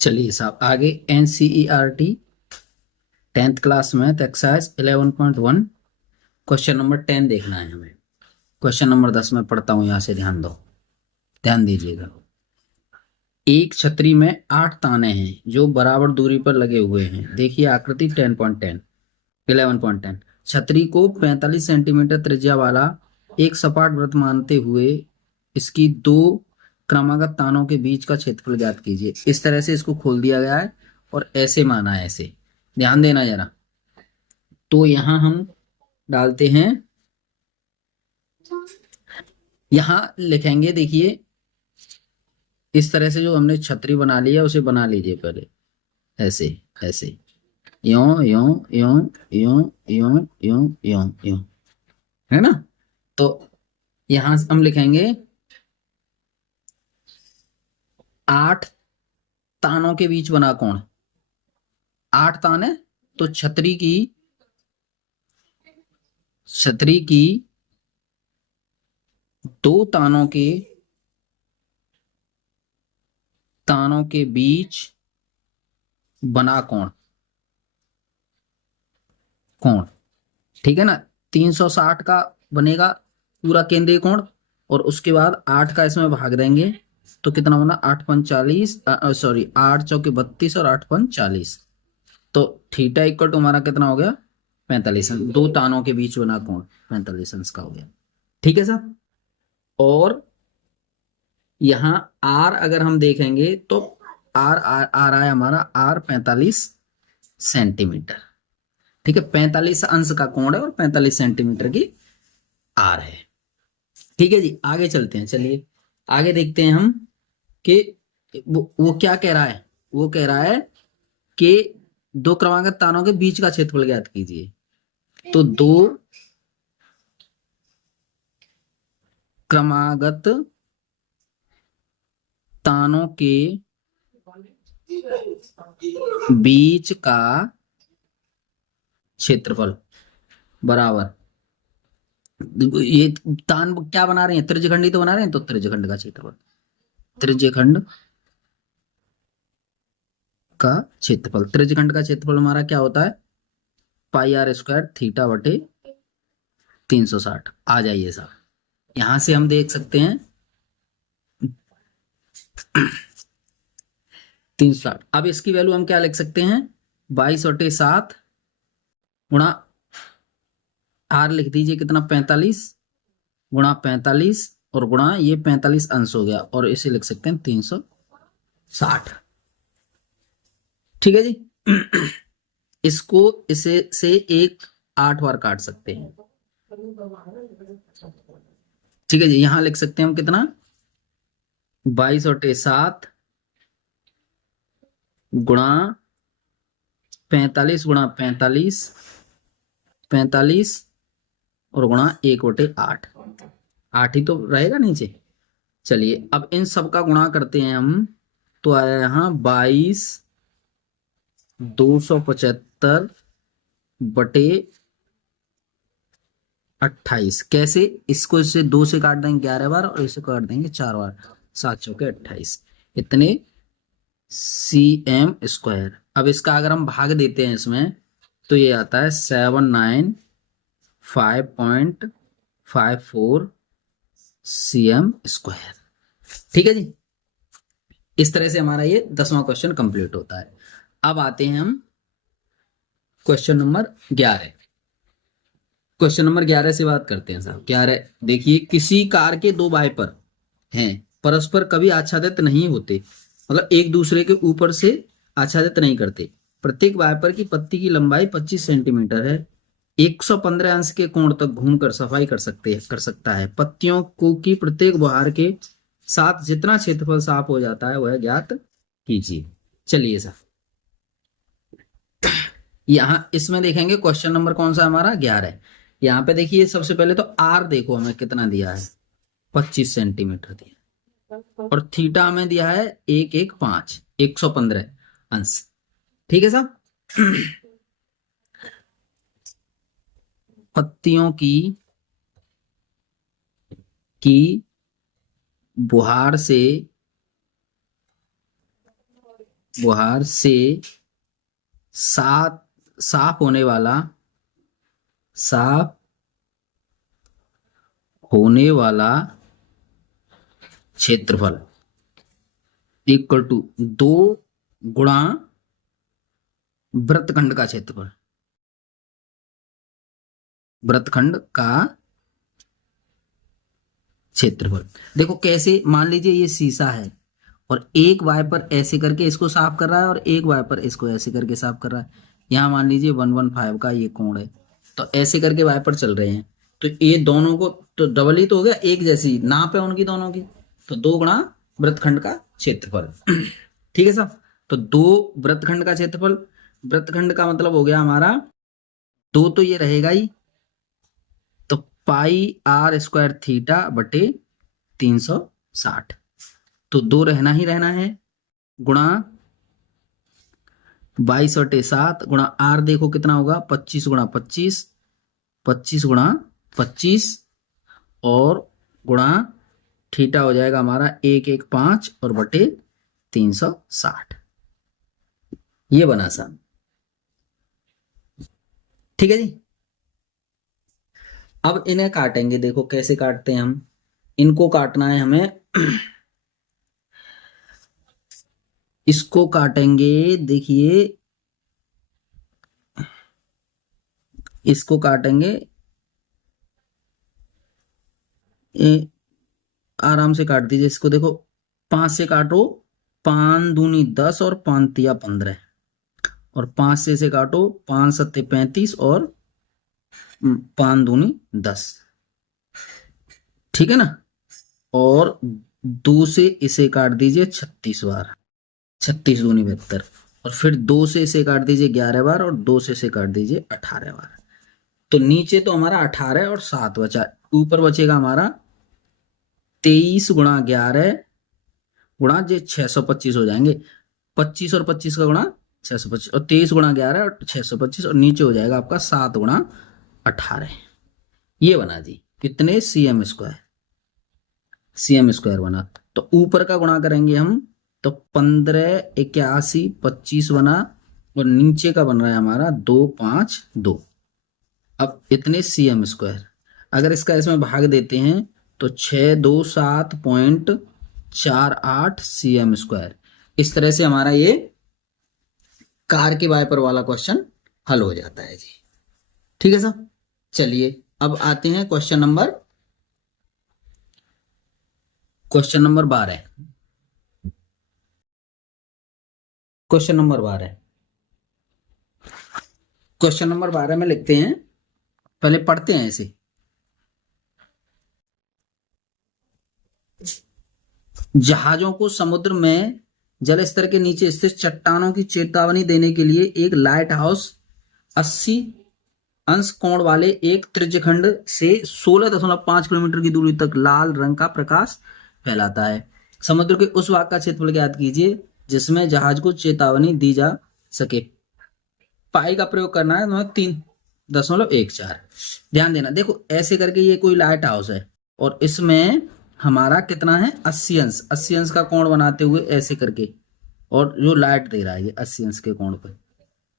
चलिए साहब आगे NCERT 10th class math exercise 11.1 question number 10 देखना है हमें। क्वेश्चन नंबर 10 में पढ़ता हूं, यहां से ध्यान दो, ध्यान दीजिएगा। एक छतरी में 8 ताने हैं जो बराबर दूरी पर लगे हुए हैं। देखिए आकृति 10.10 11.10। छतरी को 45 सेंटीमीटर त्रिज्या वाला एक सपाट वृत्त मानते हुए इसकी दो क्रमागत तानों के बीच का क्षेत्रफल ज्ञात कीजिए। इस तरह से इसको खोल दिया गया है और ऐसे माना है, ऐसे ध्यान देना जरा। तो यहां हम डालते हैं, यहां लिखेंगे। देखिए इस तरह से जो हमने छतरी बना लिया उसे बना लीजिए पहले, ऐसे ऐसे, यों यों यों यों यों यों यों यों, है ना। तो यहां हम लिखेंगे 8 तानों के बीच बना कोण। 8 तान है तो छतरी की दो तानों के बीच बना कोण, ठीक है ना। 360 का बनेगा पूरा केंद्रीय कोण, और उसके बाद 8 का इसमें भाग देंगे तो कितना बना, 8 × 5 = सॉरी 8 × 4 = 32 और 8 × 5 = 40। तो थीटा इक्वल टू हमारा कितना हो गया, 45 अंश। दो तानों के बीच बना कोण 45 अंश का हो गया, ठीक है सर। और यहाँ आर अगर हम देखेंगे तो आर आ रहा है हमारा, आर 45 सेंटीमीटर, ठीक है। 45 अंश का कोण है और 45 सेंटीमीटर की आर है, ठीक है जी। आगे चलते हैं, चलिए आगे देखते हैं हम कि वो क्या कह रहा है। वो कह रहा है कि दो क्रमागत तानों के बीच का क्षेत्रफल ज्ञात कीजिए। तो दो क्रमागत तानों के बीच का क्षेत्रफल बराबर, ये तान क्या बना रहे हैं, त्रिज्यखंडी तो बना रहे हैं, तो त्रिज्यखंड का क्षेत्रफल, त्रिज्यखंड त्रिज्यखंड का क्षेत्रफल हमारा क्या होता है, πr² θ/360। आ जाइए साहब, यहां से हम देख सकते हैं 360। अब इसकी वैल्यू हम क्या लिख सकते हैं, 22/7 गुणा आर लिख दीजिए कितना, 45 गुणा 45 और गुणा ये 45 अंश हो गया, और इसे लिख सकते हैं 360, ठीक है जी। इसको इसे से एक 8 बार काट सकते हैं, ठीक है जी। यहां लिख सकते हैं हम कितना, 22/7 गुणा 45 गुणा 45 45 और गुणा 1/8, 8 ही तो रहेगा नीचे। चलिए अब इन सब का गुणा करते हैं हम, तो आया यहां 22,275/28। कैसे, इसको इससे 2 से काट देंगे 11 बार और इसे काट देंगे 4 बार, 7×4 = 28, इतने cm²। अब इसका अगर हम भाग देते हैं इसमें तो ये आता है 795.54 cm², ठीक है जी। इस तरह से हमारा ये 10वां क्वेश्चन कंप्लीट होता है। अब आते हैं हम क्वेश्चन नंबर 11। क्वेश्चन नंबर 11 से बात करते हैं साहब। 11 देखिए, किसी कार के दो वाइपर हैं, परस्पर कभी आच्छादित नहीं होते, मतलब एक दूसरे के ऊपर से आच्छादित नहीं करते। प्रत्येक वाइपर की पत्ती की लंबाई 25 सेंटीमीटर है। 115 अंश के कोण तक घूमकर सफाई कर सकता है। पत्तियों को की प्रत्येक बुहार के साथ जितना क्षेत्रफल साफ हो जाता है वह ज्ञात कीजिए। चलिए सर, यहां इसमें देखेंगे क्वेश्चन नंबर कौन सा हमारा, 11। यहाँ पे देखिए सबसे पहले तो आर देखो हमें कितना दिया है, 25 सेंटीमीटर दिया, और थीटा हमें दिया है 115 अंश, ठीक है साहब। पत्तियों की बुहार से बुहार से सात साफ होने वाला क्षेत्रफल इक्वल टू 2 गुणा वृत्तखंड का क्षेत्रफल। वृत्तखंड का क्षेत्रफल देखो कैसे, मान लीजिए ये शीशा है और एक वाइपर ऐसे करके इसको साफ कर रहा है और एक वाइपर इसको ऐसे करके साफ कर रहा है। यहाँ मान लीजिए 115 का ये कोण है, तो ऐसे करके वाइपर चल रहे हैं, तो ये दोनों को तो डबल ही तो हो गया, एक जैसी नाप है उनकी दोनों की, तो 2 गुणा वृत्तखंड का क्षेत्रफल। ठीक है साहब, तो 2 वृत्तखंड का क्षेत्रफल, वृत्तखंड का मतलब हो गया हमारा 2, तो ये रहेगा ही, तो पाई आर स्क्वायर थीटा बटे 360, तो 2 रहना ही रहना है, गुणा 22/7 गुणा आर देखो कितना होगा 25 गुणा 25, 25 गुणा 25 और गुणा थीटा हो जाएगा हमारा 115 और बटे 360, ये बना सा। ठीक है जी, अब इन्हें काटेंगे, देखो कैसे काटते हैं हम, इनको काटना है हमें। इसको काटेंगे, देखिए इसको काटेंगे, आराम से काट दीजिए इसको, देखो 5 से काटो, 5 दूनी 10 और 5 तिया 15, और 5 से काटो, 5 सत्ते 35 और 5 दूनी 10, ठीक है ना, और 2 से इसे काट दीजिए 36 बार, 36 दूनी 72, और फिर 2 से इसे काट दीजिए 11 बार और 2 से इसे काट दीजिए 18 बार। तो नीचे तो हमारा 18 और 7 बचा, ऊपर बचेगा हमारा 23 गुणा 11 गुणा जे 625 हो जाएंगे, 25 और 25 का गुणा 625, और 23 गुणा 11 और 625, और नीचे हो जाएगा आपका 7 गुणा 18, ये बना जी कितने cm स्क्वायर बना। तो ऊपर का गुणा करेंगे हम, तो 15 81 25 बना, और नीचे का बन रहा है हमारा 252, अब इतने cm स्क्वायर, अगर इसका इसमें भाग देते हैं तो 627.48 cm स्क्वायर। इस तरह से हमारा ये कार के वाइपर वाला क्वेश्चन हल हो जाता है जी। ठीक है साहब, चलिए अब आते हैं क्वेश्चन नंबर 12। क्वेश्चन नंबर 12 में लिखते हैं, पहले पढ़ते हैं इसे। जहाजों को समुद्र में जल स्तर के नीचे स्थित चट्टानों की चेतावनी देने के लिए एक लाइट हाउस 80 अंश कोण वाले एक त्रिज्यखंड से 16.5 किलोमीटर की दूरी तक लाल रंग का प्रकाश फैलाता है। समुद्र के उस भाग का क्षेत्रफल ज्ञात कीजिए जिसमें जहाज को चेतावनी दी जा सके। पाई का प्रयोग करना है, 3.14। ध्यान देना, देखो ऐसे करके ये कोई लाइट हाउस है और इसमें हमारा कितना है 80 अंश, 80 अंश का कोण बनाते हुए ऐसे करके, और जो लाइट दे रहा है ये 80 अंश के कोण पर,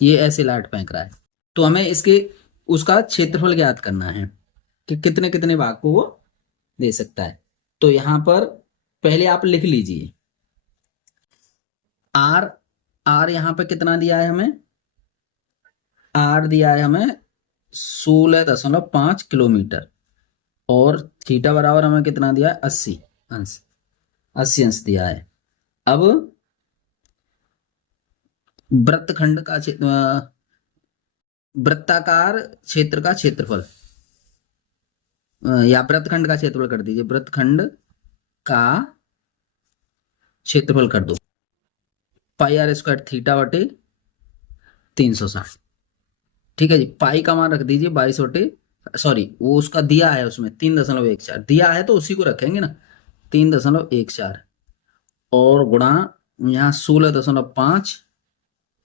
ये ऐसे लाइट फेंक रहा है, तो हमें इसके उसका क्षेत्रफल ज्ञात करना है कि कितने कितने भाग को वो दे सकता है। तो यहां पर पहले आप लिख लीजिए आर यहां पर कितना दिया है हमें, आर दिया है हमें 16.5 किलोमीटर, और थीटा बराबर हमें कितना दिया है 80 अंश, 80 अंश दिया है। अब वृत्तखंड का वृत्ताकार क्षेत्र का क्षेत्रफल, या वृत्तखंड का क्षेत्रफल कर दीजिए, वृत्तखंड का क्षेत्रफल कर दो पाई आर स्क्वायर थीटा बटे 360। ठीक है जी, पाई का मान रख दीजिए 22 बटे, सॉरी वो उसका दिया है, उसमें 3.14 दिया है तो उसी को रखेंगे ना, 3.14, और गुणा यहाँ 16.5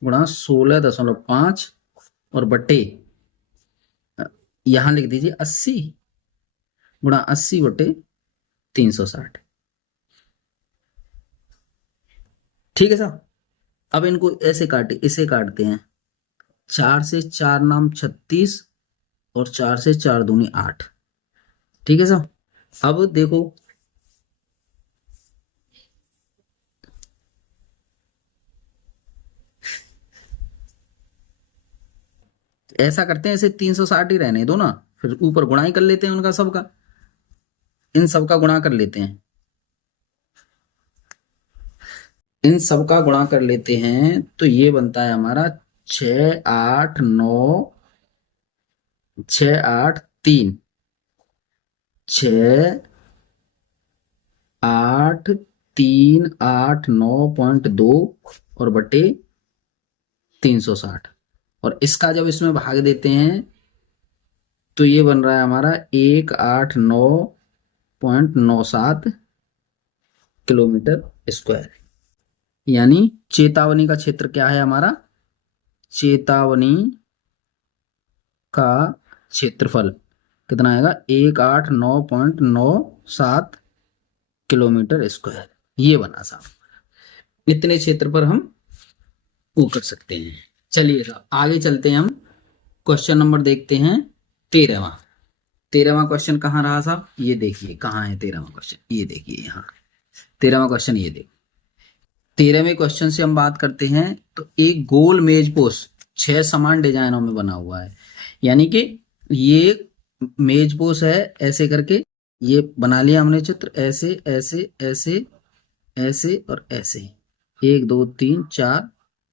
गुणा 16.5 और बटे यहां लिख दीजिए 80 गुणा 80 बटे 360। ठीक है साहब, अब इनको ऐसे काटे, इसे काटते हैं। 4 से 4 नाम 36 और 4 से 4 दूनी 8। ठीक है साहब। अब देखो ऐसा करते हैं, इसे 360 ही रहने दो ना, फिर ऊपर गुणा ही कर लेते हैं उनका सबका, इन सबका गुणा कर लेते हैं, इन सबका गुणा कर लेते हैं। तो ये बनता है हमारा 6 8 9 6 8 3 6 8 3 8 9.2 और बटे 360। और इसका जब इसमें भाग देते हैं तो ये बन रहा है हमारा 189.97 किलोमीटर स्क्वायर। यानी चेतावनी का क्षेत्र क्या है हमारा, चेतावनी का क्षेत्रफल कितना आएगा, 189.97 किलोमीटर स्क्वायर। ये बना साहब, इतने क्षेत्र पर हम वो कर सकते हैं। चलिए साहब आगे चलते हैं, हम क्वेश्चन नंबर देखते हैं 13वां। 13वां क्वेश्चन कहाँ रहा साहब, ये देखिए कहाँ है 13वां क्वेश्चन, ये देखिए यहाँ 13वां क्वेश्चन, ये देखिए 13वें क्वेश्चन से हम बात करते हैं। तो एक गोल मेज पोस्ट 6 समान डिजाइनों में बना हुआ है। यानी कि ये मेज पोस्ट है, ऐसे करके ये बना लिया हमने चित्र, ऐसे ऐसे ऐसे ऐसे और ऐसे, 1 2 3 4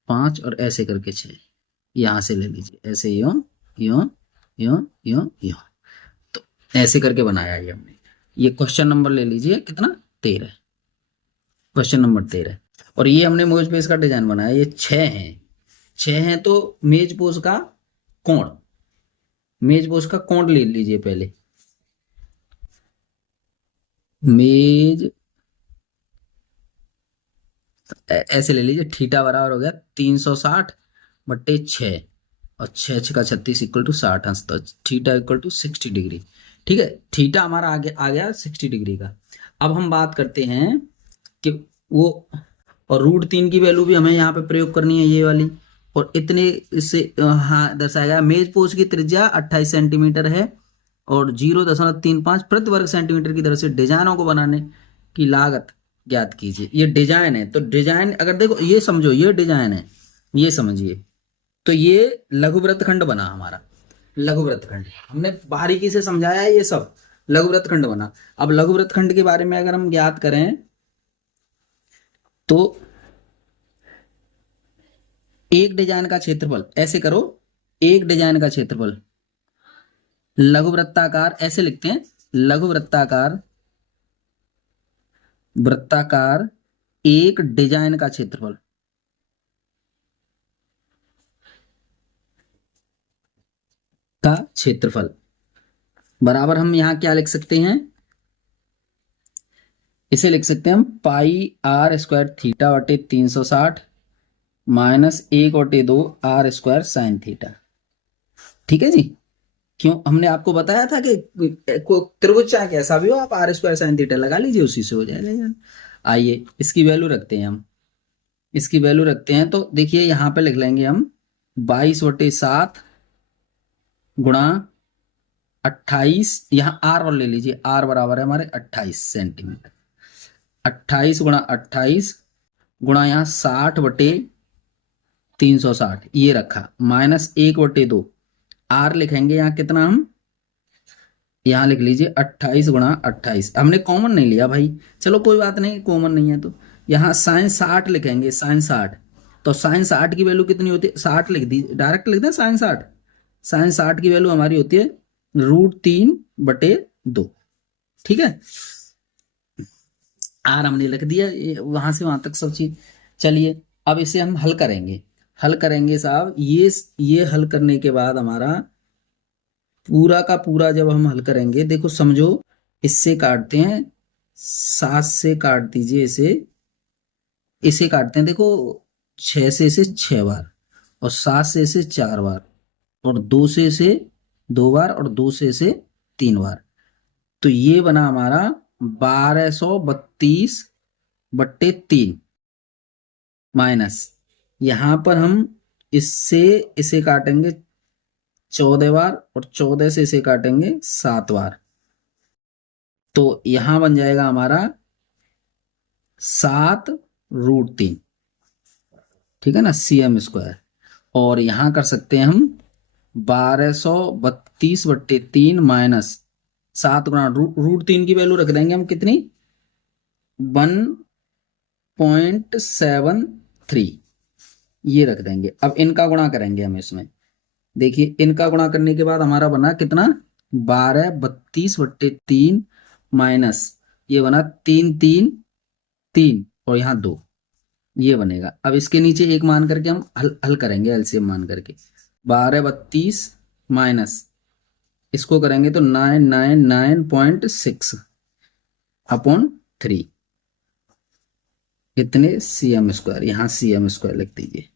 5 और ऐसे करके 6। यहां से ले लीजिए, ऐसे यूं यूं यूं यूं यूं, तो ऐसे करके बनाया ये हमने। ये क्वेश्चन नंबर ले लीजिए कितना, 13, क्वेश्चन नंबर 13। और ये हमने मेज पोस्ट का डिजाइन बनाया, ये 6 हैं, 6 हैं। तो मेज पोस्ट का कोण, मेज पोस्ट का कोण ले लीजिए पहले। मेज ऐसे ले लीजिए, थीटा बराबर हो गया 360 बट्टे 6 और 6 6 का 36 इक्वल टू 60 अंश, तो थीटा इक्वल टू 60 डिग्री। ठीक है, थीटा हमारा आगे आ गया 60 डिग्री का। अब हम बात करते हैं कि वो, और √3 की वैल्यू भी हमें यहाँ पे प्रयोग करनी है, ये वाली। और इतने इससे हाँ दर्शाया गया, मेज पोस्ट की त्रिज्या 28 सेंटीमीटर है और 0.35 प्रति वर्ग सेंटीमीटर की दर से डिजाइनों को बनाने की लागत ज्ञात कीजिए। ये डिजाइन है, तो डिजाइन अगर देखो, ये समझो ये डिजाइन है, ये समझिए। तो ये लघु वृत्तखंड बना हमारा, लघु वृत्तखंड हमने बारीकी से समझाया है, ये सब लघु वृत्तखंड बना। अब लघु वृत्तखंड के बारे में अगर हम ज्ञात करें तो एक डिजाइन का क्षेत्रफल, ऐसे करो, एक डिजाइन का क्षेत्रफल लघु वृत्ताकार, ऐसे लिखते हैं, लघु वृत्ताकार, वृत्ताकार एक डिजाइन का क्षेत्रफल का क्षेत्रफल बराबर हम यहां क्या लिख सकते हैं, इसे लिख सकते हैं हम πr² थीटा बटे 360 माइनस 1/2 r² साइन थीटा। ठीक है जी, क्यों हमने आपको बताया था कि त्रिभुज चाहे कैसा भी हो, आप r² साइन थीटा लगा लीजिए, उसी से हो जाएगा। आइए इसकी वैल्यू रखते हैं हम, इसकी वैल्यू रखते हैं। तो देखिए यहां पे लिख लेंगे हम 22/7 गुणा 28, यहाँ आर और ले लीजिए, आर बराबर है हमारे 28 सेंटीमीटर, 28 गुणा 28 गुणा यहाँ 60/360, ये रखा, माइनस 1/2 आर लिखेंगे यहाँ कितना, हम यहाँ लिख लीजिए 28 गुणा 28, हमने कॉमन नहीं लिया भाई, चलो कोई बात नहीं, कॉमन नहीं है तो यहाँ साइन 60 लिखेंगे, साइन 60। तो साइन 60 की वैल्यू कितनी होती है, 60 लिख दी, डायरेक्ट लिख दें साइन 60। साइन 60 की वैल्यू हमारी होती है √3/2। ठीक है, आर हमने लिख दिया, वहां से वहां तक सब चीज। चलिए अब इसे हम हल करेंगे, हल करेंगे साहब। ये हल करने के बाद हमारा पूरा का पूरा जब हम हल करेंगे, देखो समझो, इससे काटते हैं, 7 से काट दीजिए इसे, इसे काटते हैं देखो, 6 से इसे 6 बार और 7 से इसे 4 बार और 2 से इसे 2 बार और 2 से इसे 3 बार। तो ये बना हमारा 1232/3 माइनस यहां पर हम इससे इसे काटेंगे 14 बार और 14 से इसे काटेंगे 7 बार, तो यहां बन जाएगा हमारा 7√3, ठीक है ना, cm²। और यहां कर सकते हैं हम 1232/3 माइनस 7 गुणा √3 की वैल्यू रख देंगे हम कितनी, 1.73 ये रख देंगे। अब इनका गुणा करेंगे हम इसमें, देखिए इनका गुणा करने के बाद हमारा बना कितना, 1232/3 माइनस ये बना 333 और यहाँ 2, ये बनेगा। अब इसके नीचे एक मान करके हम हल करेंगे, एलसीएम मान करके 1232 माइनस इसको करेंगे तो 999.6/3 इतने cm²। यहाँ cm² लिख दीजिए।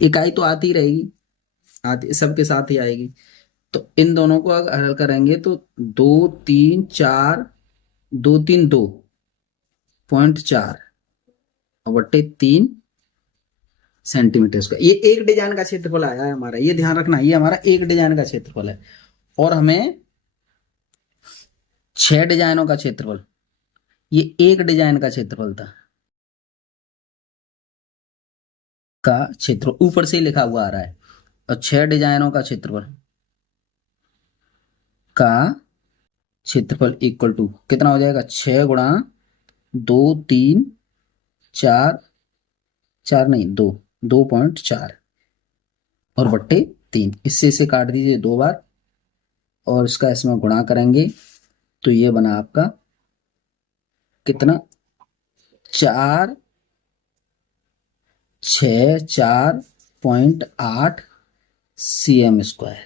इकाई तो आती रहेगी, आती सबके साथ ही आएगी। तो इन दोनों को अगर हल करेंगे तो 2.4 बट्टे 3 सेंटीमीटर। ये एक डिजाइन का क्षेत्रफल आया है हमारा, ये ध्यान रखना, ये हमारा एक डिजाइन का क्षेत्रफल है और हमें 6 डिजाइनों का क्षेत्रफल, ये एक डिजाइन का क्षेत्रफल था का क्षेत्र ऊपर से लिखा हुआ आ रहा है, और 6 डिजाइनों का क्षेत्रफल इक्वल टू कितना हो जाएगा, 6 गुणा 2 3 4 4 नहीं 2.4 और बट्टे 3, इससे इसे काट दीजिए 2 बार और इसका इसमें गुणा करेंगे तो ये बना आपका कितना, 464.8 cm²।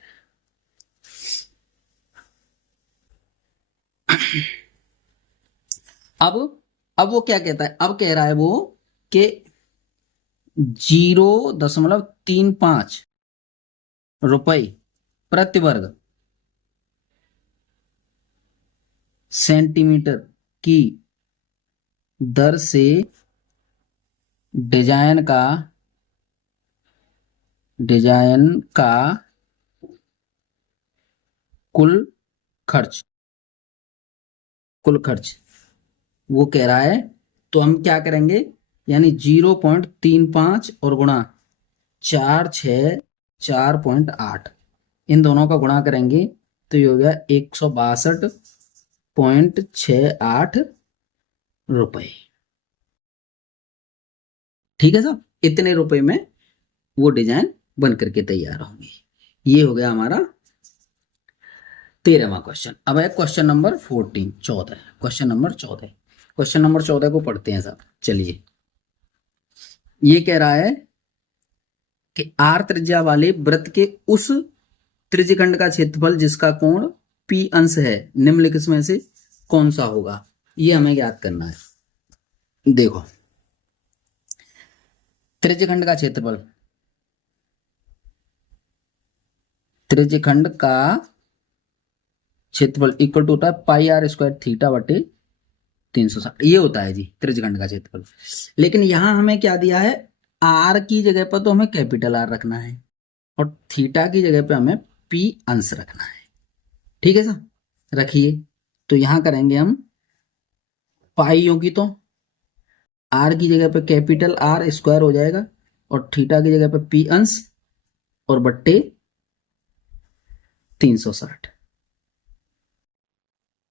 अब वो क्या कहता है, अब कह रहा है वो कि 0.35 रुपए प्रति वर्ग सेंटीमीटर की दर से डिजाइन का कुल खर्च वो कह रहा है। तो हम क्या करेंगे, यानी 0.35 और गुणा 464.8 इन दोनों का गुणा करेंगे तो ये हो गया 162.68 रुपए, ठीक है साहब। इतने रुपए में वो डिजाइन बन करके तैयार होंगे। ये हो गया हमारा 13वां क्वेश्चन। अब है क्वेश्चन नंबर 14 क्वेश्चन नंबर 14 को पढ़ते हैं साहब। चलिए, ये कह रहा है कि आर त्रिज्या वाले वृत्त के उस त्रिज्यखंड का क्षेत्रफल जिसका कोण P अंश है निम्नलिखित में से कौन सा होगा, ये हमें ज्ञात करना है। देखो, त्रिज्यखंड का क्षेत्रफल, त्रिज्यखंड का क्षेत्रफल इक्वल टू होता है πr² थीटा बटे 360, ये होता है जी त्रिज्यखंड का क्षेत्रफल। लेकिन यहां हमें क्या दिया है, आर की जगह पर तो हमें कैपिटल आर रखना है और थीटा की जगह पे हमें P अंश रखना है, ठीक है सर, रखिए। तो यहां करेंगे हम पाई होगी तो आर की जगह पे कैपिटल आर स्क्वायर हो जाएगा और थीटा की जगह पे P अंश और बट्टे 360,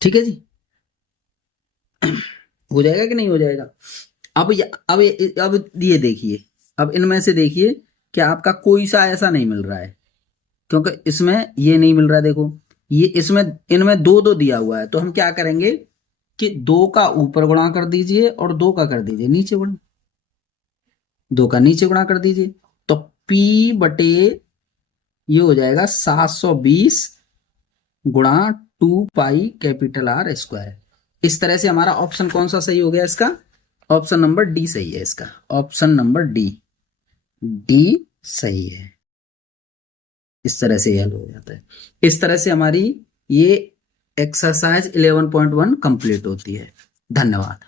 ठीक है जी। हो जाएगा कि नहीं हो जाएगा। अब ये देखिए, अब इनमें से देखिए कि आपका कोई सा ऐसा नहीं मिल रहा है, क्योंकि इसमें ये नहीं मिल रहा है। देखो ये इसमें इनमें 2 दिया हुआ है, तो हम क्या करेंगे कि 2 का ऊपर गुणा कर दीजिए और 2 का कर दीजिए नीचे गुणा, 2 का नीचे गुणा कर दीजिए तो P बटे ये हो जाएगा 720 गुणा 2 पाई कैपिटल आर स्क्वायर। इस तरह से हमारा ऑप्शन कौन सा सही हो गया, इसका ऑप्शन नंबर डी सही है, इसका ऑप्शन नंबर डी सही है। इस तरह से हल हो जाता है। इस तरह से हमारी ये एक्सरसाइज 11.1 कंप्लीट होती है। धन्यवाद।